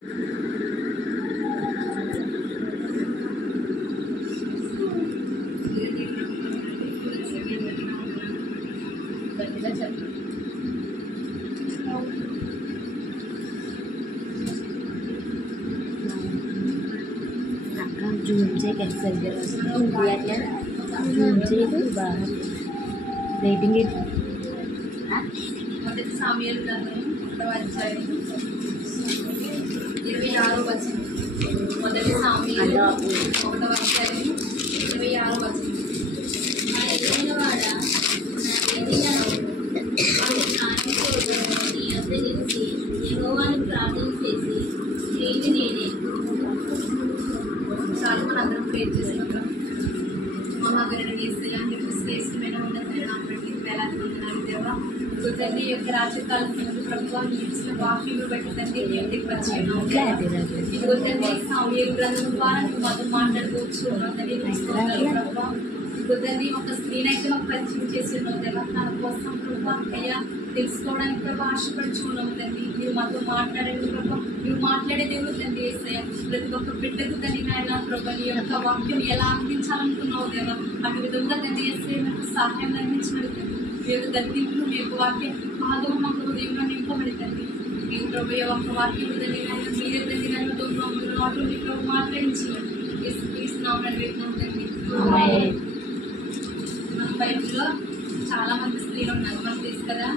जून से cancer India क्या जून से बाहर रेटिंग మొదటి సామ్యుయేలు గ్రంథం 1వ అధ్యాయం 26వ వచనం. మొదటి సామ్యుయేలు 1వ అధ్యాయం 26వ వచనం. నా ఎదురువాడ నీ వద్ద నిలిచి యెహోవాను ప్రార్థన చేసి స్త్రీని నేనే. చాలా మన అందరం ప్రేర్ చేసుకుంటాం. మహాగరుడు యేసయ్య నీకు శ్రేష్టమైన ఉన్నతమైన నామమునకు వేలాది వందనాలు దేవా. తండ్రి యొక్క రాజ్యకాలం ప్రభుత్వం ఇచ్చిన వాక్యములు బట్టి తండ్రి నీ యొక్క పరిచయం ఇదిగో తండ్రి సామ్యుయేలు గ్రంథం ద్వారా నువ్వు మాతో మాట్లాడుకోవచ్చు తండ్రి ప్రభుత్వ. ఇదిగో తండ్రి ఒక స్త్రీనైతే మాకు పరిచయం చేసి ఉన్నావు దేవా. తన కోసం ప్రభావ అయ్యా తెలుసుకోవడానికి ప్రభావ ఆశపడుచుకున్నావు తండ్రి. నువ్వు మాతో మాట్లాడండి ప్రభావ. నువ్వు మాట్లాడే దేవుడు తండ్రి యేసయ్య. ప్రతి ఒక్క బిడ్డకు తండ్రి నాయన ప్రభావ నీ యొక్క వాక్యం ఎలా అందించాలనుకున్నావు దేవా. అటు విధంగా తండ్రి యేసయ్య నాకు సహాయం అందించినది తండ్రి. మీ యొక్క గద్దింపులు మీ యొక్క వాక్యం ఆదరణ మాకు హృదయంలో నింపబడి తండ్రి. మీ ప్రభు యొక్క వాక్యం తండ్రి నాయన మీరే తండ్రి నన్నుతో నాటు మీ ప్రభు మాట్లాడించినట్టు తీసుకున్నామని పెట్టినాం తండ్రి. మన బైబిల్లో చాలా మంది స్త్రీలు ఉన్నారు. మనకు తెలుసు కదా.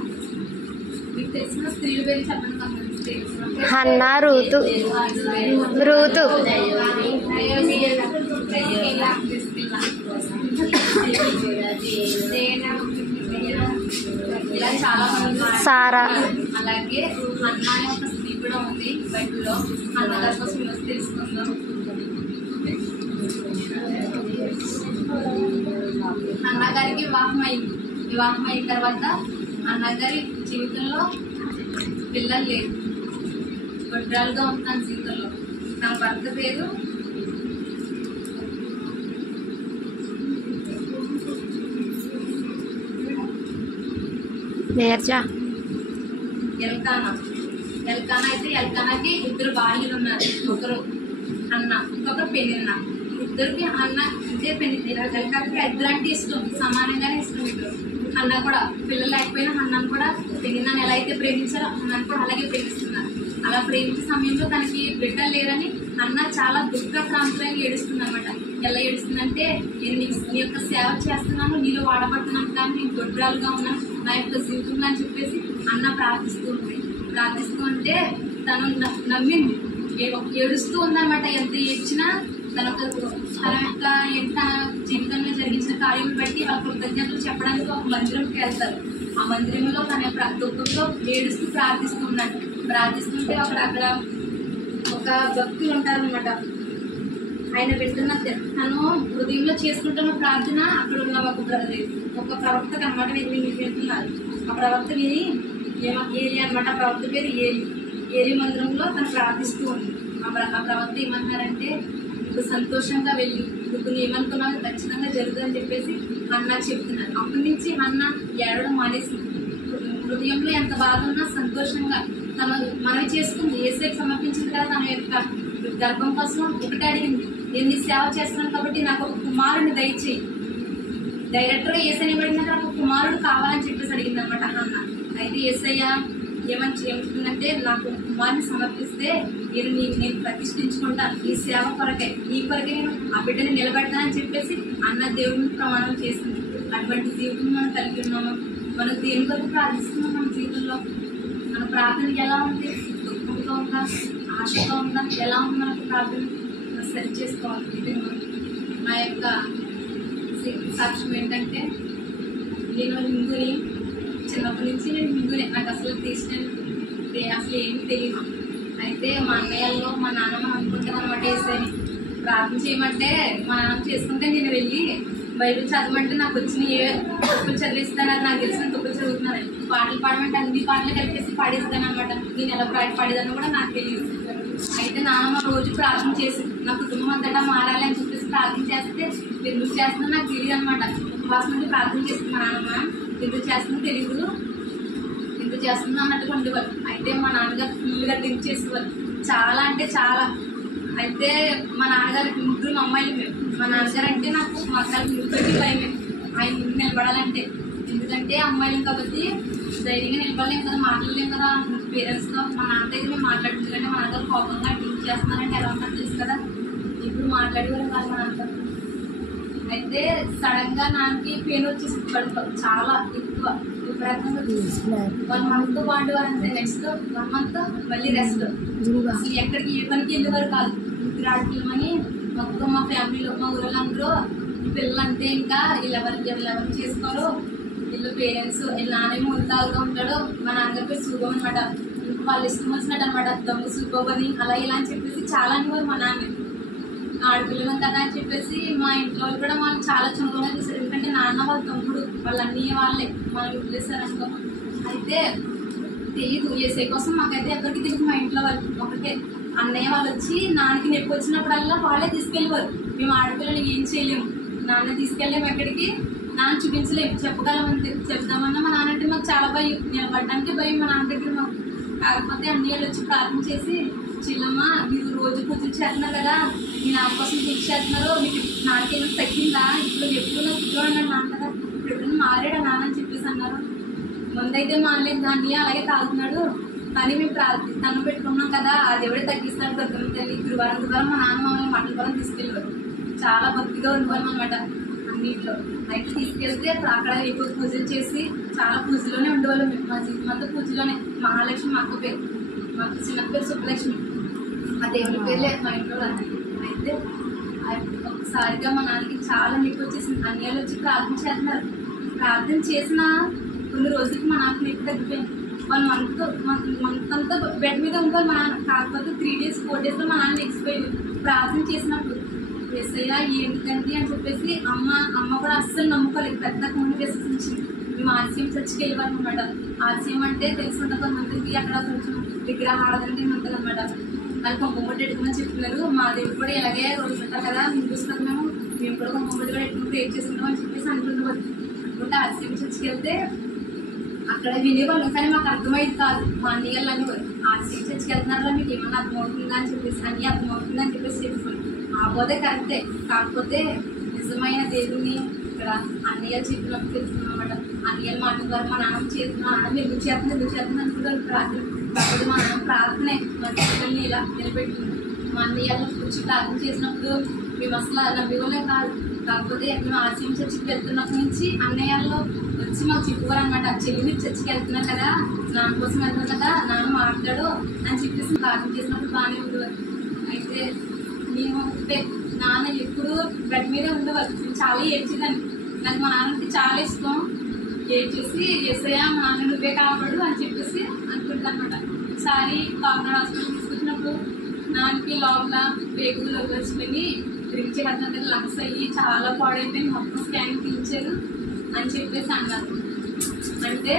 మీకు తెలిసిన స్త్రీల పేరు చెప్పండి. కొంతమంది తెలుసు. Hannah, Ruth. ఇలా చాలా మంది సారా. అలాగే హన్నా అనే ఒక స్త్రీ కూడా ఉంది బైబిల్లో. హన్నా గారి కోసం ఈరోజు తెలుసుకుందాం. హన్నా గారికి వివాహం అయిన తర్వాత అన్న గారి జీవితంలో పిల్లలు లేదు. గొడ్రాలుగా ఉంది తన జీవితంలో. తన భర్త పేరు ఎల్కానా. అయితే ఎల్కానాకి 2 భార్యలు ఉన్నారు. ఒకరు అన్న, ఇంకొకరు పెనిన్న. ఇద్దరికి అన్న అంటే ఎల్కాకి 2 అంటే ఇష్టం, సమానంగానే ఇష్టం. ఇద్దరు అన్న కూడా పిల్లలు లేకపోయినా అన్నను కూడా పెనిన్నాను ఎలా అయితే ప్రేమించారో అన్నను కూడా అలాగే ప్రేమిస్తున్నారు. అలా ప్రేమించే సమయంలో తనకి బిడ్డలు లేరని అన్న చాలా దుఃఖక్రాంతులని ఏడుస్తుంది అనమాట. ఎలా ఏడుస్తుందంటే, నేను నీ యొక్క సేవ చేస్తున్నాను, నీలో వాడబడుతున్నాను, కానీ నేను గొడ్రాలుగా ఉన్నాను నా యొక్క జీవితంలో అని చెప్పేసి అన్న ప్రార్థిస్తూ ఉంటే తను నమ్మింది. ఏడుస్తూ ఉందన్నమాట. ఎంత ఏడ్చినా తన యొక్క జీవితంలో జరిగించిన కార్యములు బట్టి వాళ్ళ కృతజ్ఞతలు చెప్పడానికి ఒక మందిరంకి వెళ్తారు. ఆ మందిరంలో తన యొక్క దుఃఖంతో ఏడుస్తూ ప్రార్థిస్తుంటే అక్కడ ఒక భక్తులు ఉంటారనమాట. ఆయన వింటున్న తను హృదయంలో చేసుకుంటున్న ప్రార్థన అక్కడ ఉన్న ఒక ప్రవక్త అనమాట వింటున్నారు. ఆ ప్రవక్త విని ఏలి అనమాట. ఆ ప్రవక్త పేరు ఏలి మందిరంలో తను ప్రార్థిస్తూ ఉంది. ఆ ప్రవక్త ఏమంటున్నారంటే, నువ్వు సంతోషంగా వెళ్ళి నువ్వు ఏమనుకున్నావు ఖచ్చితంగా జరుగుతుందని చెప్పేసి అన్న చెప్తున్నారు. అప్పటి నుంచి అన్న ఏడవడం మానేసి హృదయంలో ఎంత బాధ ఉన్నా సంతోషంగా మనవి చేసుకుంది. యేసుకి సమర్పించింది కదా. తన యొక్క గర్భం కోసం ఒకటి అడిగింది, నేను నీ సేవ చేస్తున్నాను కాబట్టి నాకు ఒక కుమారుడిని దయచేయి. డైరెక్ట్గా యేసయ్య పడిందంటే నాకు ఒక కుమారుడు కావాలని చెప్పేసి అడిగింది అనమాట అన్న. అయితే యేసయ్య ఏమంటుందంటే, నాకు కుమారుని సమర్పిస్తే నేను ప్రతిష్ఠించుకుంటాను ఈ సేవ కొరకే, ఈ కొరకే నేను ఆ బిడ్డని నిలబెడతానని చెప్పేసి అన్న దేవుడిని ప్రమాణం చేసింది. అటువంటి జీవితం మనం కలిగి ఉన్నాము. మనం దేని కొరకు ప్రార్థిస్తున్నాం? మన జీవితంలో మన ప్రార్థన ఎలా ఉంది? దుఃఖంతో ఉందా, ఆశతో ఉందా, ఎలా ఉంది మనకు ప్రార్థన? మనం సరి చేసుకోవాలి. ఇది నా యొక్క సాక్ష్యం ఏంటంటే, నేను హిందూని, చిన్నప్పటి నుంచి నేను హిందూనే. నాకు అసలు క్రిస్టియన్ అసలు ఏమీ తెలియదు. అయితే మా అన్నయ్యలో మా నాన్నమ్మ అనుకుంటాను అనమాట. వేసేది ప్రార్థన చేయమంటే మా నాన్న చేసుకుంటే నేను వెళ్ళి బైబిల్ చదవమంటే నాకు వచ్చిన ఏ తప్పులు చదివిస్తాను, అది నాకు తెలిసిన తప్పులు చదువుతున్నాను. పాటలు పాడమంటే అన్ని పాటలు కలిపేసి పాడేస్తాను అనమాట. నేను ఎలా పాడేదాన్ని కూడా నాకు తెలియదు. అయితే నాన్నమ్మ రోజు ప్రార్థన చేసి నా కుటుంబం అంతటా మారాలి అని చెప్పేసి ప్రార్థన చేస్తే ఎందుకు చేస్తుందో నాకు తెలియదు అనమాట. ఉపవాసం నుండి ప్రార్థన చేస్తుంది మా నాన్నమ్మ. ఎందుకు చేస్తుందో తెలియదు, ఎందుకు చేస్తుందో అన్నట్టుగా ఉండేవారు. అయితే మా నాన్నగారు ఫుల్గా డ్రింక్ చేసేవారు. చాలా అంటే చాలా. అయితే మా నాన్నగారికి ముగ్గురు అమ్మాయిలు మేము. మా నాన్నగారు అంటే నాకు మా అక్కలకి ముగ్గురికి భయమే ఆయన ముందు నిలబడాలంటే. ఎందుకంటే అమ్మాయిలు కాబట్టి ధైర్యంగా నిలబడలేము కదా, మాట్లాడలేము కదా పేరెంట్స్తో. మా నాన్న దగ్గర మేము మాట్లాడుతుంది కంటే మా నాన్నగారు కోపంగా టీచ్ చేస్తున్నారంటే ఎలా ఉంటారు తెలుసు కదా. ఇప్పుడు మాట్లాడేవారు కాదు మా నాన్నగారు. అయితే సడన్ గా నాన్నకి పెయిన్ వచ్చేసి కడుపు చాలా ఎక్కువ విపరీతంగా 1 month బాగుండేవారు అంతే. నెక్స్ట్ 1 month మళ్ళీ రెస్ట్. అసలు ఎక్కడికి ఏ పనికి వెళ్ళేవారు కాదు. ముగ్గురు ఆడపిల్లమని మొత్తం మా ఫ్యామిలీలో మా ఊళ్ళో అందరూ పిల్లలు అంతే, ఇంకా వీళ్ళెవరు చేసుకోరు వీళ్ళు పేరెంట్స్. వీళ్ళ నాన్నేమో ఉంటావుగా ఉంటాడు. మా నాన్నగారి పేరు సూపం అనమాట. ఇంకా వాళ్ళు ఇష్టం వచ్చినట్టు అనమాట, దమ్ము సూపం అని అలా ఇలా అని చెప్పేసి చాలా అనేవారు మా నాన్న. ఆడపిల్లలు కదా అని చెప్పేసి మా ఇంట్లో వాళ్ళు కూడా మనం చాలా చురుకుగా చూసారు. ఎందుకంటే నాన్న వాళ్ళ తమ్ముడు వాళ్ళ అన్నయ్య వాళ్ళే మనల్ని వదిలేశారు అనుకో. అయితే తెలీదు ఏసై కోసం మాకైతే ఎక్కడికి తెలియదు. మా ఇంట్లో వాళ్ళు ఒకటే అన్నయ్య వాళ్ళు వచ్చి నాన్నకి నొప్పి వచ్చినప్పుడల్లా వాళ్ళే తీసుకెళ్ళేవారు. మేము ఆడపిల్లలు ఏం చేయలేము, నాన్న తీసుకెళ్ళలేము ఎక్కడికి, నాన్న చూపించలేము, చెప్పగలమంతే. చెప్దామన్నా మా నాన్న అంటే మాకు చాలా భయం, నిలబడడానికి భయం మా నాన్న దగ్గర మాకు. కాకపోతే అన్నయ్యలు వచ్చి ప్రార్థన చేసి, చిల్లమ్మ మీరు రోజు పూజలు చేస్తున్నారు కదా, మీ నాన్న కోసం పూజ చేస్తున్నారు, మీకు నాన్నకేమో తగ్గిందా, ఇప్పుడు ఎప్పుడు ఇప్పుడు అన్నాడు నాన్న కదా, ఎప్పుడైనా మారాడా నాన్న అని చెప్పేసి అన్నారు. ముందైతే మానలేదు దాన్ని, అలాగే తాగుతున్నాడు. కానీ మేము తను పెట్టుకున్నాం కదా, అది ఎవడే తగ్గిస్తాడు దొరకని తల్లి. గురువారం మా నాన్న మమ్మల్ని మటన్ పొలం తీసుకెళ్ళేవారు. చాలా భక్తిగా ఉండేవాళ్ళం అనమాట అన్నింటిలో. అయితే తీసుకెళ్తే అక్కడ ఎక్కువ పూజలు చేసి చాలా పూజలోనే ఉండేవాళ్ళం. మా జీవితం అంతా పూజలోనే. మహాలక్ష్మి మా అక్క పేరు, మా చిన్న పేరు సుబ్బలక్ష్మి. ఆ దేవుని పేర్లే మా ఇంట్లో అన్నీ. అయితే ఒకసారిగా మా నాన్నకి చాలా నొప్పి వచ్చేసింది. అన్నయ్యలు వచ్చి ప్రార్థన చేస్తున్నారు. ప్రార్థన చేసిన కొన్ని రోజులకి మా నాన్నకి నొప్పి తగ్గిపోయింది. 1 month అంతా బెడ్ మీద ఉండాలి మా నాన్న. కాకపోతే 3 days 4 daysలో మా నాన్న ఎక్కిపోయింది ప్రార్థన చేసినప్పుడు. ఏసయ్య ఎందుకండి అని చెప్పేసి అమ్మ కూడా అస్సలు నమ్ముకోలేదు. పెద్ద కమ్యూనికేషన్ ఇచ్చింది. మేము ఆర్సీఎం చర్చికి వెళ్ళేవాళ్ళం అనమాట. ఆర్సీఎం అంటే తెలిసి ఉంటుంది కొంతమందికి, అక్కడ కొంచెం విగ్రహారాధన ఉంటుంది అనమాట. వాళ్ళు కుంకుమబొట్టు పెట్టుకుని చెప్తున్నారు. మా దేవుడు కూడా ఇలాగే రోజు ఉంటారు కదా, హిందూస్ కదా మేము కూడా కుంకుమబొట్టు కూడా పెట్టుకుని ప్రేర్ చేసుకుంటాం అని చెప్పేసి అనుకుంటే ఆర్సీఎం చర్చికి వెళ్తే అక్కడ వినేవాళ్ళం. కానీ మాకు అర్థమయ్యేది కాదు. మా అన్నయ్యలు అనేవారు, ఆర్సీఎం చర్చికి వెళ్తున్నారా మీకు ఏమన్నా అర్థమవుతుందా అని చెప్పేసి, అన్నీ అర్థమవుతుందా అని చెప్పేసి చెప్పేవాళ్ళు. ఆపోతే కరెక్టే, కాకపోతే నిజమైన దేవుని ఇక్కడ అన్నయ్య చెప్పినప్పుడు తెలుసుకున్నాం అన్నమాట. అన్నయ్యల మాట ద్వారా మా నాన్న చేస్తున్నాం, ఎందుకు చేస్తుంది అనుకుంటారు ప్రార్థన. కాకపోతే మా నాన్న ప్రార్థనే మా పిల్లల్ని ఇలా నిలబెట్టింది. మా అన్నయ్యలు వచ్చి ప్రార్థన చేసినప్పుడు మేము అసలు నమ్మేవాళ్ళే కాదు. కాకపోతే మేము ఆర్సీఎం చర్చికి వెళ్తున్నప్పటి నుంచి అన్నయ్యల్లో వచ్చి మాకు చెప్పుకోరు అనమాట. చెల్లి చర్చికి వెళ్తున్నాం కదా, నాన్న కోసం వెళ్తున్నాం కదా, నాన్న మాట్లాడు అని చెప్పేసి ప్రార్థన చేసినప్పుడు బాగానే ఉండేవారు. అయితే మేము నాన్న ఎప్పుడు బెడ్ మీదే ఉండేవారు. నేను చాలా ఏడ్చేదాన్ని. నాకు మా నాన్నకి చాలా ఇష్టం. ఏడ్చేసి ఏసయ్య మా నాన్న నువ్వే కాపాడు అని చెప్పేసి అనుకుంటాను అనమాట. ఒకసారి కాకినాడ హాస్పిటల్ తీసుకొచ్చినప్పుడు నాన్నకి లోపల పేగులు వచ్చిపోయి డ్రింక్ చేద్దాం లంగ్స్ అయ్యి చాలా పాడైపోయి మొత్తం స్కాన్ తీయించారు అని చెప్పేసి అన్నారు. అంటే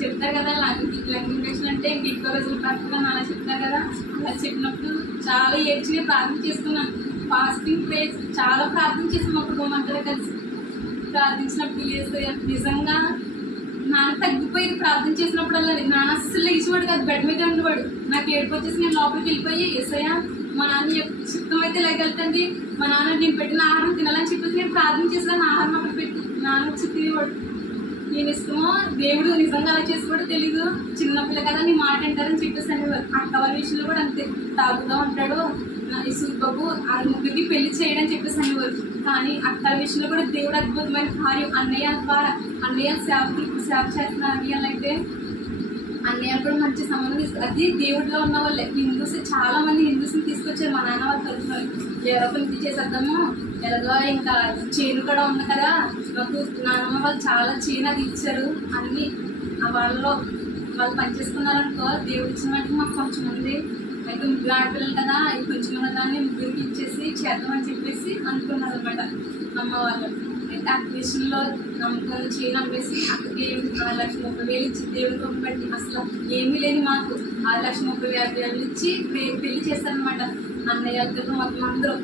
చెప్తారు కదా లంగ్ ఇన్ఫెక్షన్ అంటే ఇంక ఎక్కువ రోజులు పడుతుందని అలా చెప్తారు కదా. అలా చెప్పినప్పుడు చాలా ఏడ్చిగా ప్రార్థన చేసుకున్నాను. ఫాస్టింగ్ ప్రేయర్ చాలా ప్రార్థన చేసాము. అప్పుడు మేమందరూ కలిసి ప్రార్థించినప్పుడు నిజంగా నాన్న తగ్గిపోయింది. ప్రార్థన చేసినప్పుడల్లా నాన్న అస్సలు లేచివాడు కాదు, బెడ్ మీద ఉండేవాడు. నాకు ఏడుపు వచ్చేసి నేను లోపలికి వెళ్ళిపోయి ఏసయ్య మా నాన్న చిత్తం అయితే లేగలుగుతుంది, మా నాన్న నేను పెట్టిన ఆహారం తినాలని చెప్పేసి నేను ప్రార్థన చేసాను. ఆహారం అక్కడ పెట్టి నాన్న వచ్చి తినేవాడు. నేను ఇష్టమో దేవుడు నిజంగా అలా చేసుకోవడం తెలీదు, చిన్నపిల్ల కదా నీ మాట అంటారని చెప్పేసి అనేవారు. అక్క వాళ్ళ విషయంలో కూడా అంతే, తాగుతూ ఉంటాడు ఈ సూర్బాబు ఆ ముగ్గురికి పెళ్లి చేయడని చెప్పేసి అనేవారు. కానీ అక్క విషయంలో కూడా దేవుడు అద్భుతమైన కార్యం అన్నయ్య ద్వారా, అన్నయ్య సేవకులకు సేవ చేస్తున్నారు. అన్నయ్యలు అయితే అన్నయ్య కూడా మంచి సంబంధం అది దేవుడిలో ఉన్న వాళ్ళే. హిందూస్ చాలా మంది హిందూస్ని తీసుకొచ్చారు మా నాన్న వాళ్ళు తరఫున. ఎవరో ఇది చేసేద్దాము ఎలాగో ఇంకా చేను కూడా ఉంది కదా, మాకు నాన్నమ్మ వాళ్ళు చాలా చేను అది ఇచ్చారు. అన్నీ వాళ్ళు పనిచేసుకున్నారనుకో దేవుడు ఇచ్చిన వాటికి మాకు కొంచెం ఉంది. అయితే ముగ్గురు ఆడపిల్లలు కదా కొంచెం ఉన్న దాన్ని ముగ్గురికి ఇచ్చేసి చేద్దామని చెప్పేసి అనుకున్నారు అనమాట అమ్మ వాళ్ళు. అయితే అక్క విషయంలో నమ్మకాలు చేయి నమ్మేసి అక్కడికి 6,30,000 ఇచ్చి దేవుడి రూపం బట్టి అసలు ఏమీ లేని మాకు 6,30,000 ఇచ్చి పెళ్లి చేస్తారనమాట. అన్నయ్యలతో మొత్తం అందరూ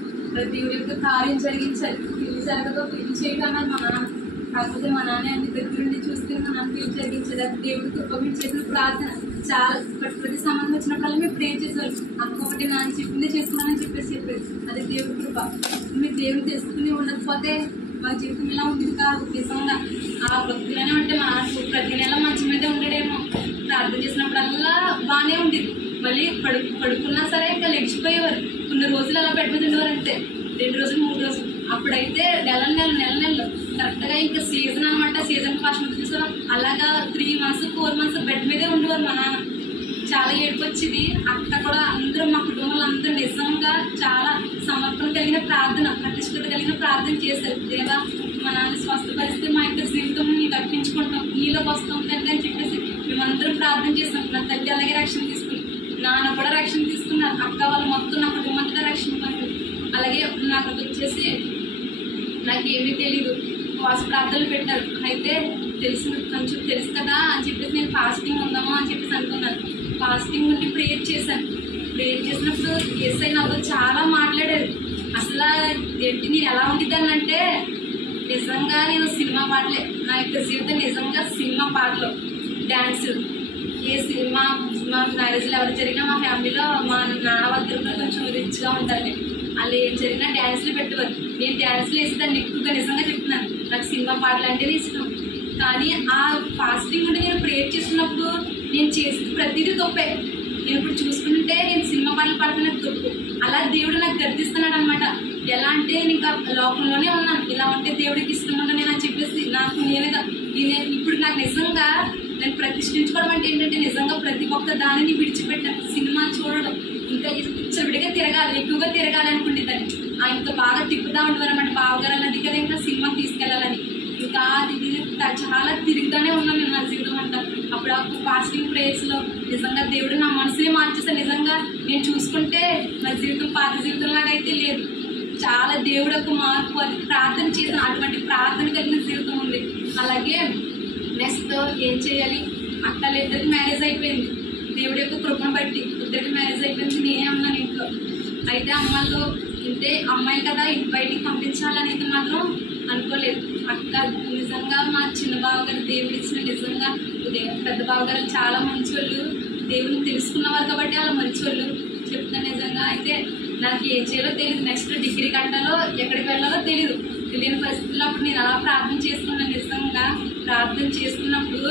దేవుడి యొక్క కార్యం జరిగించారు. పెళ్లి జరగదో పెళ్లి చేయడం అన్నారు మా నాన్న. కాకపోతే మా నాన్న అన్ని దగ్గరుండి చూస్తే మా నాన్న పెళ్లి జరిగించారు. అది దేవుడి కృప చేసిన ప్రార్థన. చాలా ప్రతి సంబంధం వచ్చినప్పుడల్లా మేము ప్రే చేసేవారు. అక్క ఒకటి నాన్న చెప్పిందే చేసుకున్నానని చెప్పేది. అది దేవుడి కృప. మీరు దేవుడు తెలుసుకుని ఉండకపోతే మా జీవితం ఇలా ఉంటుంది కాదు. నిజంగా ఆ భక్తిలోనే ఉంటే మా ప్రతి నెల మంచి మీదే ఉండడేమో. ప్రార్థన చేసినప్పుడల్లా బాగానే ఉండేది. మళ్ళీ పడుకున్నా సరే ఇంకా లెడిచిపోయేవారు. కొన్ని రోజులు అలా పెట్టుకుంటుండేవారు అంతే, 2 రోజులు 3 రోజులు. అప్పుడైతే నెలలు కరెక్ట్గా ఇంకా సీజన్ అనమాట. సీజన్ ఫస్ట్ వచ్చేసి అలాగా 3 months 4 months బెడ్ మీదే ఉండేవారు మా నాన్న. చాలా ఏడుపు వచ్చేది. అక్క కూడా అందరూ మా కుటుంబంలో అందరూ నిజంగా చాలా సమర్పణ కలిగిన ప్రార్థన, ప్రతిష్టత కలిగిన ప్రార్థన చేశారు. లేదా మా నాన్న స్వస్థపరిస్తే మా యొక్క జీవితం కట్టించుకుంటాం, నీలోకి వస్తాం తండ్రి అని చెప్పేసి మేమందరం ప్రార్థన చేస్తాం. నా తల్లి అలాగే రక్షణ తీసుకుని, నాన్న కూడా రక్షణ తీసుకున్నారు. అక్క వాళ్ళు మొత్తం నా కుటుంబం అంతా రక్షణ పొందారు. అలాగే నాకు వచ్చేసి నాకేమీ తెలీదు, ఉపవాస ప్రార్థనలు పెట్టారు. అయితే కొంచెం తెలుసు కదా అని చెప్పేసి నేను ఫాస్టింగ్ ఉందామా అని చెప్పేసి అనుకున్నాను. ఫాస్టింగ్ ఉండి ప్రేయర్ చేశాను. ప్రేయర్ చేసినప్పుడు యేసయ్య నాతో చాలా మాట్లాడారు. అసలు ఏంటి నేను ఎలా ఉండిద్దానంటే నిజంగా నేను సినిమా పాటలే, నా యొక్క జీవితం నిజంగా సినిమా పాటలు, డ్యాన్స్. ఏ సినిమా మా మ్యారేజ్లో ఎవరు జరిగినా మా ఫ్యామిలీలో మా నాన్న వాళ్ళ కొంచెం రిచ్గా ఉంటారు. వాళ్ళు ఏం జరిగినా డ్యాన్స్లు పెట్టేవారు. నేను డ్యాన్స్లు వేసేదాన్ని ఎక్కువగా. నిజంగా చెప్తున్నాను, నాకు సినిమా పాటలు అంటేనే ఇష్టం. కానీ ఆ ఫాస్టింగ్ ఉంటే నేను ప్రేయర్ చేస్తున్నప్పుడు నేను చేసేది ప్రతిదీ తప్పే. నేను ఇప్పుడు చూసుకుంటే నేను సినిమా పాటలు పాడుతున్నది తప్పు. అలా దేవుడు నాకు గర్దిస్తున్నాడు అనమాట. ఎలా అంటే నేను ఇంకా లోకంలోనే ఉన్నాను, ఇలా ఉంటే దేవుడికి ఇష్టం ఉండదు నేను అని చెప్పేసి నాకు నేనేగా ఇప్పుడు నాకు నిజంగా నేను ప్రతిష్ఠించుకోవడం అంటే ఏంటంటే నిజంగా ప్రతి ఒక్క దానిని విడిచిపెట్టాను. సినిమా చూడడం, ఇంకా విడిగా తిరగాలి, ఎక్కువగా తిరగాలి అనుకుంటుందని ఇంకా బాగా తిప్పుతా ఉంటారు అన్నమాట. బావగారు అది కదా ఇంకా సినిమాకి తీసుకెళ్ళాలని ఇంకా అది చాలా తిరుగుతానే ఉన్నాను నేను నా జీవితం అంతా. అప్పుడు ఫాస్టింగ్ ప్రేయర్స్లో నిజంగా దేవుడు నా మనసుని మార్చేసాను. నిజంగా నేను చూసుకుంటే నా జీవితం పాత జీవితంలాగా అయితే లేదు. చాలా దేవుడు యొక్క మార్పు, అది ప్రార్థన చేసిన అటువంటి ప్రార్థన కలిగిన జీవితం ఉంది. అలాగే నెక్స్ట్ ఏం చేయాలి, అక్కలు ఇద్దరికి మ్యారేజ్ అయిపోయింది. దేవుడి యొక్క కృపను బట్టి ఇద్దరికి మ్యారేజ్ అయిపోయింది. నేనే ఉన్నాను ఇంట్లో. అయితే అమ్మాయిలు ఇంటే అమ్మాయి కదా ఇంటి బయటికి పంపించాలనేది మాత్రం అనుకోలేదు. అక్క నిజంగా మా చిన్న బావగారు దేవుడు ఇచ్చిన నిజంగా పెద్ద బావగారు చాలా మంచివాళ్ళు, దేవుడిని తెలుసుకున్నవారు కాబట్టి వాళ్ళ మంచివాళ్ళు చెప్తాను నిజంగా. అయితే నాకు ఏం చేయాలో తెలియదు, నెక్స్ట్ డిగ్రీ కట్టాలో ఎక్కడికి వెళ్ళాలో తెలియని పరిస్థితుల్లో అప్పుడు నేను అలా ప్రార్థన చేసుకున్నాను. నిజంగా ప్రార్థన చేసుకున్నప్పుడు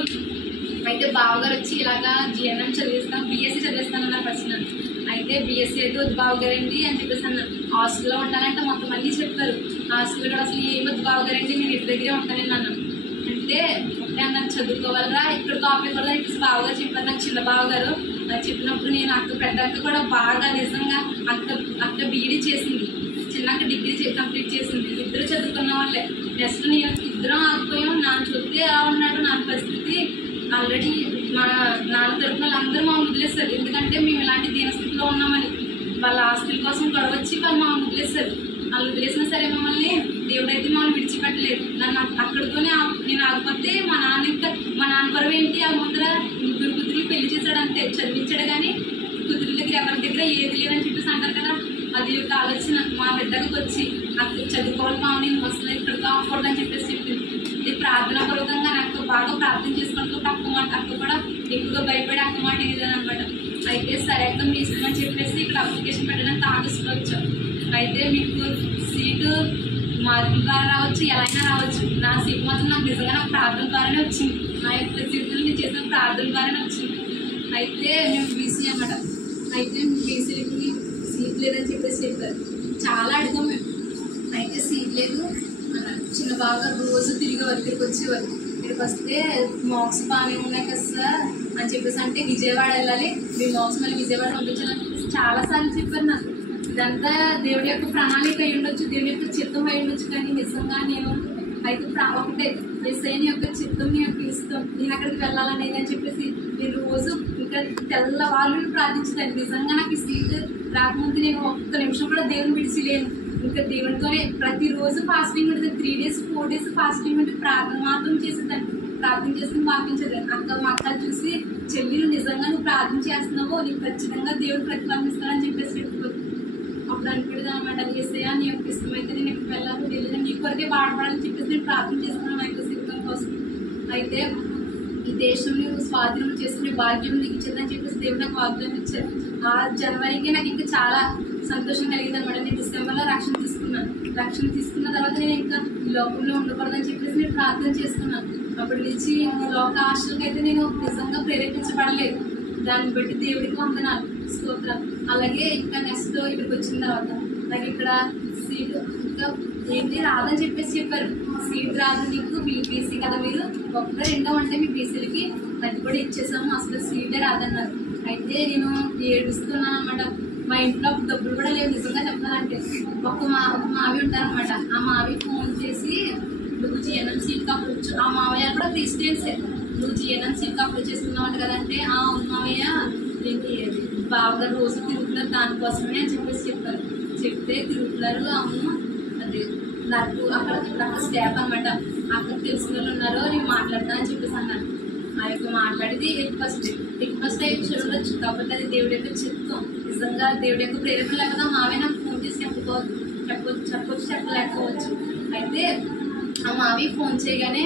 అయితే బావగారు వచ్చి ఇలాగా GNM చదివిస్తాను, BSc చదివిస్తాను అన్నారు ఫస్ట్ నన్ను. అయితే BSc అయితే వద్దు బావగారండి అని చెప్పేసి అన్నాను. హాస్టల్లో ఉండాలంటే మొత్తం అన్నీ చెప్తారు. హాస్టల్లో కూడా అసలు ఏ వద్దు బావగారండి, నేను ఇంటి దగ్గరే ఉంటానని అన్నాను. అంటే ఒకటే అన్నాను, చదువుకోవాలరా ఇక్కడ టాపిక్ కూడా ఇప్పుడు బావగారు చెప్పారు. నాకు చిన్న బావగారు చెప్పినప్పుడు నేను పెద్ద అక్క కూడా బాగా నిజంగా అక్క BEd చేసింది, చిన్న అక్క డిగ్రీ కంప్లీట్ చేసింది. ఇద్దరు చదువుకున్న వాళ్ళే. నెక్స్ట్ నేను ఇద్దరం ఆగిపోయాం. నాన్న చూస్తే ఎలా ఉన్నాడు నా పరిస్థితి. ఆల్రెడీ మా నాన్న తరపున వాళ్ళందరూ మమ్మల్ని వదిలేస్తారు. ఎందుకంటే మేము ఇలాంటి దీనస్థితిలో ఉన్నామని. వాళ్ళ ఆస్తుల కోసం గొడవ వచ్చి వాళ్ళు మమ్మల్ని వదిలేస్తారు. వాళ్ళు వదిలేసినా సరే మమ్మల్ని దేవుడైతే మమ్మల్ని విడిచిపెట్టలేదు. నన్ను అక్కడితోనే నేను ఆగిపోతే మా నాన్న పరువు ఏంటి, ఆ ముందర 3 కూతుర్లు పెళ్లి చేశాడు అంతే, చదివించాడు. కానీ కూతుర్ల దగ్గర ఎవరి దగ్గర ఏది లేదని చెప్పేసి అంటారు కదా, అది ఒక ఆలోచన మా బిడ్డలకు వచ్చి నాకు చదువుకోవాలి మామూలు నేను వస్తుంది ఇక్కడ కాకూడదు అని చెప్పేసి చెప్పింది. ఇది ప్రార్థనాపూర్వకంగా నాకు బాగా ప్రార్థన చేసుకుంటూ అక్క కూడా ఎక్కువగా భయపడి అక్క మాట ఇదేది అనమాట. అయితే సరే అక్క మీ ఇష్టం అని చెప్పేసి ఇక్కడ అప్లికేషన్ పెట్టడానికి ఆగస్టులో వచ్చాం. అయితే మీకు సీటు మార్కుల ద్వారా రావచ్చు, ఎలా అయినా రావచ్చు. నా సీట్ మాత్రం నాకు నిజంగా నాకు ప్రార్థన ద్వారానే వచ్చింది. నా యొక్క జీవితంలో నేను చేసిన ప్రార్థన ద్వారానే వచ్చింది. అయితే మేము BC అన్నమాట. అయితే BCలకి సీట్ లేదని చెప్పేసి చెప్పారు. చాలా అడిగాం మేము. అయితే సీట్ లేదు అన్నారు. చిన్న బాగా రోజు తిరిగి దగ్గరికి వచ్చేవారు. ఇక్కడికి వస్తే మార్క్స్ బాగానే ఉన్నాయి కదా సార్ అని చెప్పేసి అంటే విజయవాడ వెళ్ళాలి, మీ మార్క్స్ మళ్ళీ విజయవాడ పంపించాలని చెప్పేసి చాలాసార్లు చెప్పారు నాకు. ఇదంతా దేవుడి యొక్క ప్రణాళిక అయి ఉండొచ్చు, దేవుడి యొక్క చిత్తం అయి ఉండొచ్చు. కానీ నిజంగా నేను అయితే ఒకటే యేసయ్య యొక్క చిత్తం, నీ యొక్క ఇష్టం, నేను అక్కడికి వెళ్ళాలనేది అని చెప్పేసి నేను రోజు ఇంకా తెల్లవాళ్ళు ప్రార్థించుతాను. నిజంగా నాకు ఈ సీట్ రాకముందు నేను ఒక్క నిమిషం కూడా దేవుని విడిచిలేను. ఇంకా దేవునితోనే ప్రతిరోజు ఫాస్టింగ్ ఉంటుంది. 3 days 4 days ఫాస్టింగ్ ఉంటే ప్రార్థన మాత్రం చేసేదాన్ని. ప్రార్థన చేసుకుని వాకించేదాన్ని. మా అక్కలు చూసి చెల్లి నువ్వు నిజంగా నువ్వు ప్రార్థన చేస్తున్నావో నీకు ఖచ్చితంగా దేవుడు ప్రతిఫలం ఇస్తానని చెప్పేసి చెప్పుకోదు. అప్పుడు అనుకుంటుంది అనమాట, యేసయ్య నీ యొక్క ఇష్టమైతే నేను ఎక్కడికి వెళ్ళాలి తెలియదు, నీ కొరకే బాధపడాలని చెప్పేసి నేను ప్రార్థన చేస్తున్నాను నా యొక్క జీవితం కోసం. అయితే దేశం స్వాధీనం చేసుకునే భాగ్యం నీకు ఇచ్చిందని చెప్పేసి దేవుడు నాకు వాగ్దానం ఇచ్చారు. ఆ జనవరికి నాకు ఇంకా చాలా సంతోషం కలిగింది అనమాట. నేను డిసెంబర్లో రక్షణ తీసుకున్న తర్వాత నేను ఇంకా ఈ లోకంలో ఉండకూడదని చెప్పేసి నేను ప్రార్థన చేసుకున్నాను. అప్పటి నుంచి ఈ లోక ఆశలకు అయితే నేను నిజంగా ప్రేరేపించబడలేదు. దాన్ని బట్టి దేవుడికి వందనాలు, స్తోత్రం. అలాగే ఇంకా నెక్స్ట్ ఇక్కడికి వచ్చిన తర్వాత నాకు ఇక్కడ సీట్ ఇంకా ఏంటి రాదని చెప్పేసి చెప్పారు. సీట్ రాదు నీకు, బీసీ కదా మీరు, ఒక్క రెండో అంటే మీ బీసీలకి అది కూడా ఇచ్చేసాము, అసలు సీటే రాదన్నారు. అయితే నేను ఏడుస్తున్నాను అనమాట. మా ఇంట్లో డబ్బులు కూడా లేవు నిజంగా చెప్పాలంటే. ఒక మావి ఉంటారనమాట. ఆ మావి ఫోన్ చేసి నువ్వు జిఎన్ఎం సీట్కి అప్పుడు ఆ మావయ్య కూడా క్రిస్టియన్సే, నువ్వు జిఎన్ఎం సీట్కి అప్పుడు చేసుకున్నావు కదంటే ఆ మావయ్య ఏంటి బాగా రోజు తిరుగుతున్నారు దానికోసమే అని చెప్పేసి చెప్పారు. చెప్తే తిరుగుతున్నారు. అవును అది నాకు అక్కడ స్టాఫ్ అనమాట, అక్కడ తెలిసిన వాళ్ళు ఉన్నారు, నేను మాట్లాడతా అని చెప్పేసి అన్నాను. ఆ యొక్క మాట్లాడేది రిక్వెస్ట్ అయ్యి చూడవచ్చు. కాబట్టి అది దేవుడి యొక్క చిత్తం. నిజంగా దేవుడి యొక్క ప్రేరణ లేకపోతే మావే నాకు ఫోన్ చేసి చెప్పలేకపోవచ్చు. అయితే ఆ మావి ఫోన్ చేయగానే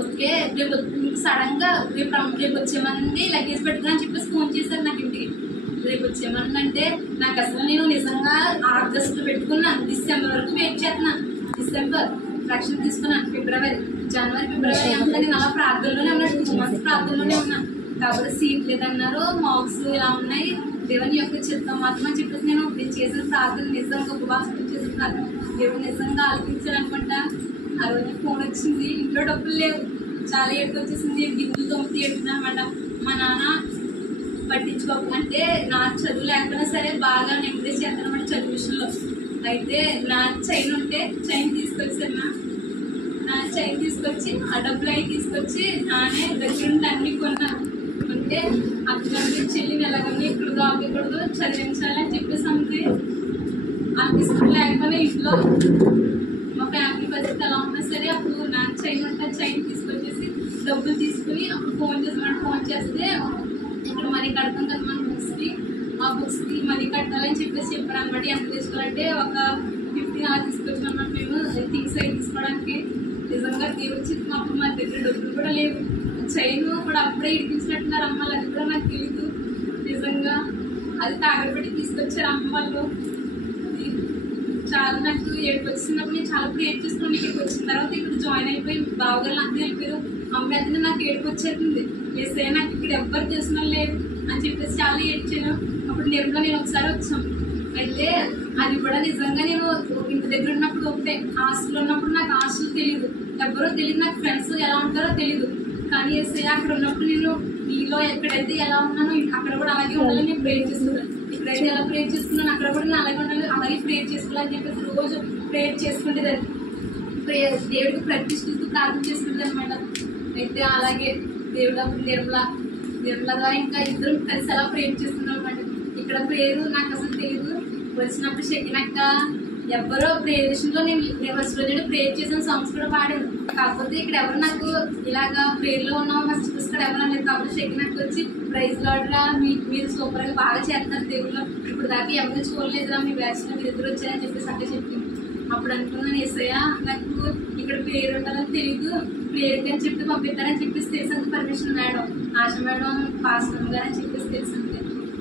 ఓకే రేపు సడన్గా రేపు వచ్చేమని లగేజ్ పెట్టుకుని చెప్పేసి ఫోన్ చేశారు నాకు ఇంటికి. రేపు వచ్చేమని అంటే నాకు అసలు నేను నిజంగా ఆగస్టు పెట్టుకున్నాను, డిసెంబర్ వరకు వెయిట్ చేస్తున్నాను. డిసెంబర్ రక్షణ తీసుకున్నాను, జనవరి ఫిబ్రవరి అంతా నేను అలా ప్రార్థనలోనే ఉన్నాను, 2 months ప్రార్థనలోనే ఉన్నాను. కాబట్టి సీట్ లేదన్నారు, మార్క్స్ ఇలా ఉన్నాయి, దేవుని యొక్క చిత్తం మాత్రం అని చెప్పేసి నేను చేసిన ప్రార్థన నిజంగా ఉపవాసం చేసిన ప్రార్థన దేవుడు నిజంగా ఆలోచించాలనుకుంటా. ఆ రోజు ఫోన్ వచ్చింది, ఇంట్లో డబ్బులు లేవు, చాలా ఏడుపు వచ్చేసింది, గిన్నెలు తొమ్మిది ఏడుతున్నాను అనమాట. మా నాన్న పట్టించుకోక అంటే నా చదువు లేకపోయినా సరే బాగా ఎంకరేజ్ చేస్తానమాట చదువు విషయంలో. అయితే నా చైన్ ఉంటే చైన్ తీసుకొచ్చాను, నా చైన్ తీసుకొచ్చి ఆ డబ్బులు అవి తీసుకొచ్చి నానే దగ్గరుండి అన్ని కొన్నాను. అంటే అక్కడ చెల్లిని ఎలాగని ఇక్కడ ఆపకూడదు, చదివించాలని చెప్పేసి అంతే. అనిపిస్తుంది లేకపోయినా ఇంట్లో మా ఫ్యామిలీ పరిస్థితి ఎలా ఉన్నా సరే అప్పుడు నా చైన్ ఉంటే చైన్ తీసుకొచ్చేసి డబ్బులు తీసుకుని అప్పుడు ఫోన్ చేస్తే ఇక్కడ మనీ కడతాం కదా మన బుక్స్కి, ఆ బుక్స్కి మనీ కట్టాలని చెప్పేసి చెప్పారు అనమాట. ఎంత తీసుకోవాలంటే ఒక 15 అలా తీసుకొచ్చాం అనమాట మేము థింగ్స్ అవి తీసుకోవడానికి. నిజంగా దేవుడి చిత్తం అప్పుడు మన దగ్గర డబ్బులు కూడా లేవు, చైన్ కూడా అప్పుడే ఇడిపించినట్టున్నారు అమ్మ వాళ్ళు, అది కూడా నాకు తెలియదు. నిజంగా అది తాగబెట్టి తీసుకొచ్చారు అమ్మ వాళ్ళు. చాలా నాకు ఏడుపు వచ్చినప్పుడు నేను చాలా ప్రేర్ చేసుకున్నాను. ఇక్కడికి వచ్చిన తర్వాత ఇక్కడ జాయిన్ అయిపోయి బావగారు అందరూ వెళ్ళిపోయారు. అమ్మ అయితే నాకు ఏడుపు వచ్చేస్తుంది, వేసే నాకు ఇక్కడ ఎవ్వరు తెలిసిన లేరు అని చెప్పేసి చాలా ఏడ్చాను. అప్పుడు నిర్మలో నేను ఒకసారి వచ్చాం. అయితే అది కూడా నిజంగా నేను ఇంటి దగ్గర ఉన్నప్పుడు ఒకటే, హాస్టల్లో ఉన్నప్పుడు నాకు హాస్టల్ తెలియదు, ఎవరో తెలియదు, నాకు ఫ్రెండ్స్ ఎలా ఉంటారో తెలియదు. కానీ వేసే అక్కడ ఉన్నప్పుడు నేను నీలో ఎక్కడైతే ఎలా ఉన్నానో అక్కడ కూడా అలాగే ఉండాలని నేను ప్రేర్ చేసుకున్నాను. ఇక్కడైతే ఎలా ప్రేర్ చేసుకున్నాను అక్కడ కూడా నేను అలాగే ఉండాలి, అలాగే ప్రేర్ చేసుకోవాలని చెప్పేసి రోజు ప్రేర్ చేసుకుంటేదాన్ని. దేవుడికి ప్రతిష్ఠిస్తూ ప్రార్థన చేసుకుంటుంది అనమాట. అయితే అలాగే దేవుడు అప్పుడు నిర్మల ద్వారా ఇంకా ఇద్దరం కలిసి అలా ప్రేర్ చేసుకున్నాం అనమాట. ఇక్కడ ప్రేరు నాకు అసలు తెలియదు. వచ్చినప్పుడు షకినక్క ఎవరో ప్రేర్ విషయంలో నేను ఫస్ట్ రోజు ప్రేర్ చేసిన సాంగ్స్ కూడా పాడాను. కాకపోతే ఇక్కడ ఎవరు నాకు ఇలాగా ప్రేర్లో ఉన్నాం మా సిస్టర్స్ కూడా ఎవరు అనలేదు. కాబట్టి షకినక్క వచ్చి ప్రైజ్ లాడ్రా మీరు సూపర్గా బాగా చేస్తున్నారు దేవుళ్ళు, ఇప్పుడు దాకా ఎవరు చూడలేదురా మీ బ్యాచ్లో మీరు ఇద్దరు వచ్చారని చెప్పేసి అంటే చెప్పింది. అప్పుడు అనుకున్నాను ఏసయ్య నాకు ఇక్కడ ప్రేయర్ ఉండాలని తెలియదు, ప్రేయర్కి అని చెప్పి పంపిస్తారని చెప్పేసి తెలిసింది. పర్మిషన్ మేడం, ఆశ మేడం, పాస్టర్ గారు అని చెప్పేసి తెలిసింది.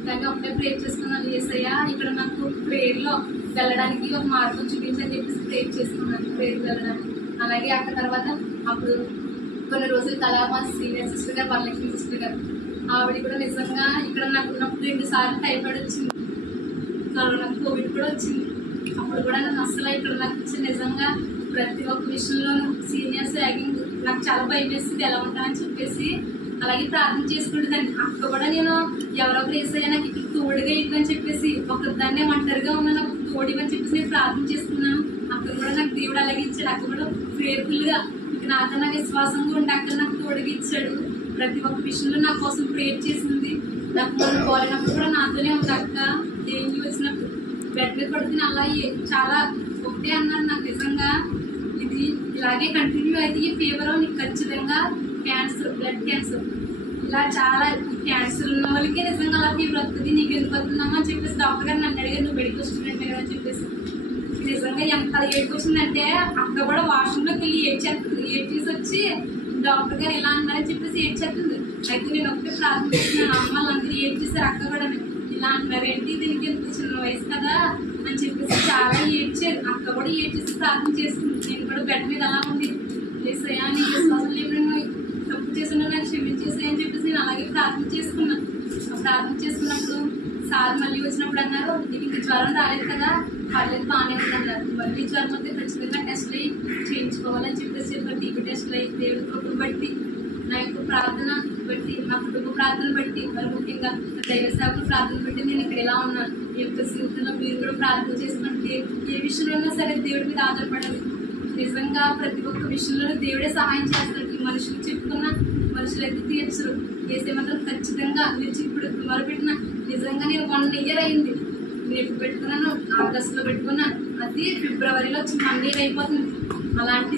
కానీ ఒకటే ప్రేయర్ చేసుకున్నాను, ఏసయ్య ఇక్కడ నాకు ప్రేయర్లో వెళ్ళడానికి ఒక మార్గం చూపించని చెప్పేసి ప్రేయర్ చేసుకున్నాను, ప్రేయర్కి వెళ్ళడానికి. అలాగే అక్కడ తర్వాత అప్పుడు కొన్ని రోజుల కలా మా సీనియర్ సిస్టర్ గారు, వరలక్ష్మి సిస్టర్ గారు, ఆవిడ కూడా నిజంగా ఇక్కడ నాకు ఉన్నప్పుడు 2 సార్లు టైఫాయిడ్ వచ్చింది, కరోనా కోవిడ్ కూడా వచ్చింది. అప్పుడు కూడా నాకు అసలు ఇక్కడ నాకు వచ్చి నిజంగా ప్రతి ఒక్క విషయంలోనూ సీనియర్స్ యాగింగ్ నాకు చాలా భయం వేసింది ఎలా ఉంటానని చెప్పేసి అలాగే ప్రార్థన చేసుకుంటుందండి. అక్కడ కూడా నేను ఎవరొకరు వేసాయో నాకు ఇక్కడ తోడుగా ఇవ్వని చెప్పేసి ఒకదాన్ని ఒంటరిగా ఉన్నాను, తోడివని చెప్పేసి నేను ప్రార్థన చేసుకున్నాను. అక్కడ కూడా నాకు దేవుడు అలాగే ఇచ్చాడు. అక్కడ కూడా ప్రేయర్ఫుల్గా ఇక నాతో నాకు విశ్వాసంగా ఉండి అక్కడ నాకు తోడుగా ఇచ్చాడు. ప్రతి ఒక్క విషయంలో నా కోసం ప్రేయర్ చేసింది. నాకు మనం పోలేనప్పుడు కూడా నాతోనే ఉంది. అక్క డెంగ్యూ వచ్చినప్పుడు బెడ్ మీద పడుతుంది అలా చాలా ఒకటే అన్నారు నాకు, నిజంగా ఇది ఇలాగే కంటిన్యూ అయితే ఈ ఫీవర్ నీకు ఖచ్చితంగా క్యాన్సర్, బ్లడ్ క్యాన్సర్, ఇలా చాలా క్యాన్సర్ ఉన్న వాళ్ళకి నిజంగా అలా ఫీవర్ వస్తుంది, నీకు ఎందుకు వస్తుందమ్మా అని చెప్పేసి డాక్టర్ గారు నన్ను అడిగారు, నువ్వు మెడికల్ స్టూడెంట్ కదా అని చెప్పేసి. నిజంగా ఎంత ఏడుపు వచ్చిందంటే అక్కడ కూడా వాష్రూమ్లోకి వెళ్ళి ఏడ్చేసి వచ్చి డాక్టర్ గారు ఇలా అన్నారని చెప్పేసి ఏడ్చేస్తుంది. అయితే నేను ఒకటే ప్రార్థన చేస్తున్నాను, అమ్మ వాళ్ళందరూ ఏడ్చేసారు, అక్క కూడా ఇలా అన్నారు ఏంటి, దీనికి ఎంత చిన్న వయసు కదా అని చెప్పేసి చాలా ఏడ్చారు. అక్క కూడా ఏడ్చేసి ప్రార్థన చేస్తుంది. నేను కూడా బెడ్ మీద అలా ఉంది, ఏసయ్యా నీ విశ్వాసం ఏమైనా తప్పు చేస్తున్నా నాకు క్షమించేసి అని చెప్పేసి నేను అలాగే ప్రార్థన చేసుకున్నాను. ప్రార్థన చేసుకున్నప్పుడు సార్ మళ్ళీ వచ్చినప్పుడు అన్నారు, నీకు ఇంక జ్వరం రాలేదు కదా, పర్లేదు బాగానే ఉంది అన్నారు. మళ్ళీ జ్వరం వస్తే ఖచ్చితంగా టెస్ట్లు చేయించుకోవాలని చెప్పేసి చెప్పారు. టీబీ టెస్ట్లు అయ్యి దేవుడి కృపను బట్టి, నా యొక్క ప్రార్థన బట్టి, నా కుటుంబ ప్రార్థన బట్టి, మరి ముఖ్యంగా దైవ సేవకుల ప్రార్థన బట్టి నేను ఇక్కడ ఎలా ఉన్నాను. ఈ యొక్క జీవితంలో మీరు కూడా ప్రార్థన చేసుకుంటే ఏ విషయంలో సరే దేవుడి మీద ఆధారపడాలి. నిజంగా ప్రతి ఒక్క విషయంలో దేవుడే సహాయం చేస్తారు. ఈ మనుషులు చెప్పుకున్న మనుషులైతే తీర్చరు. ఏసేమంటారు ఖచ్చితంగా మీరు ఇప్పుడు మొదలుపెట్టిన నిజంగా నేను 1 year అయింది. నేను ఎప్పుడు పెట్టుకున్నాను, ఆగస్టులో పెట్టుకున్నాను, అది ఫిబ్రవరిలో వచ్చి 1 year అయిపోతుంది. అలాంటి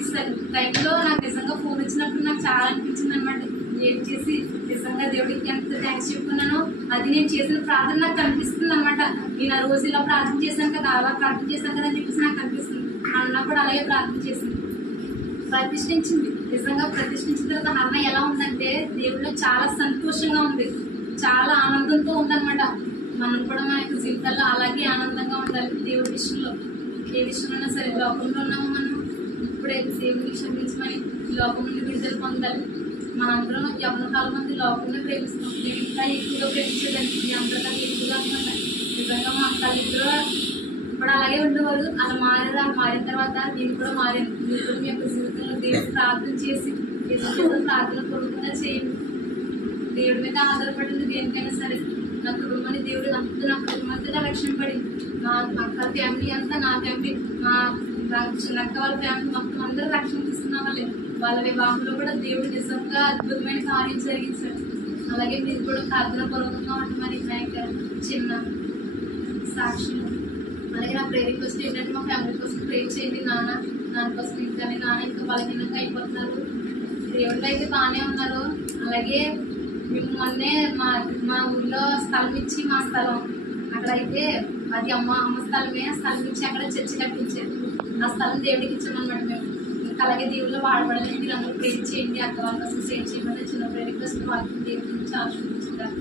టైంలో నాకు నిజంగా ఫోన్ వచ్చినప్పుడు నాకు చాలా అనిపించింది అనమాట. ఏం చేసి నిజంగా దేవుడికి ఎంత థ్యాంక్స్ చెప్పుకున్నానో అది నేను చేసిన ప్రార్థన నాకు కనిపిస్తుంది అనమాట. నేను ఆ రోజు ఇలా ప్రార్థన చేశాను కదా, అలా ప్రార్థన చేశాను కదా అని చెప్పేసి నాకు కనిపిస్తుంది. అన్నప్పుడు అలాగే ప్రార్థన చేసింది, ప్రతిష్ఠించింది. నిజంగా ప్రతిష్ఠించిన తర్వాత అన్న ఎలా ఉందంటే దేవుడిలో చాలా సంతోషంగా ఉంది, చాలా ఆనందంతో ఉందన్నమాట. మనం కూడా మన యొక్క జీవితాల్లో అలాగే ఆనందంగా ఉండాలి. దేవుడి విషయంలో ఏ విషయంలో సరే, లోకంలో ఉన్నాము మనం, ఇప్పుడైతే దేవుడిని క్షమించమని లోకం నుండి విడుదల పొందాలి. మనందరం యవన కాలం మంది లోకంలో ప్రేమిస్తాం. నేను ఇంకా ఎక్కువగా ప్రేమించేదాన్ని, మీ అందరికన్నా ఎక్కువగా అనమాట. నిజంగా మా తల్లిదండ్రులు ఇప్పుడు అలాగే ఉండేవారు, అలా మారారు. అలా మారిన తర్వాత నేను కూడా మారాను. మీరు కూడా మీ యొక్క జీవితంలో దేవుడు ప్రార్థన చేసి ప్రార్థన పూర్వకంగా చేయండి. దేవుడి మీద ఆధారపడింది దేనికైనా సరే. నా కుటుంబాన్ని దేవుడు అంతా, నా కుటుంబం అంతా రక్షణ పడింది. మా అక్క ఫ్యామిలీ అంతా, నా ఫ్యామిలీ, మా చిన్నక్క వాళ్ళ ఫ్యామిలీ మొత్తం అందరూ రక్షణ తీసుకున్న వాళ్ళే. వాళ్ళ వివాహంలో కూడా దేవుడు నిజంగా అద్భుతమైన కార్యం జరిగించాడు. అలాగే మీరు కూడా ప్రార్థన పూర్వకంగా ఉండమని నా యొక్క చిన్న సాక్షి. అలాగే నా ప్రేయర్ రిక్వెస్ట్ ఏంటంటే మా ఫ్యామిలీ కోసం ప్రేయర్ చేయండి. నాన్న కోసం నాన్న ఇంకా బలహీనంగా అయిపోతున్నారు. దేవుళ్ళు అయితే బాగానే ఉన్నారు. అలాగే మేము మొన్నే మా ఊళ్ళో స్థలం ఇచ్చి, మా స్థలం అక్కడైతే అది అమ్మ స్థలమే, స్థలం ఇచ్చి అక్కడ చర్చి కట్టించారు. ఆ స్థలం దేవుడికి ఇచ్చామన్నమాట మేము. ఇంకా అలాగే దేవుళ్ళు వాడబడాలని మీరు అందరూ ప్రేయర్ చేయండి. అక్క వాళ్ళ కోసం ప్రేయర్ చేయమని చిన్న ప్రేయర్ రిక్వెస్ట్ వాళ్ళకి దేవుడి నుంచి ఆశీర్వదించారు.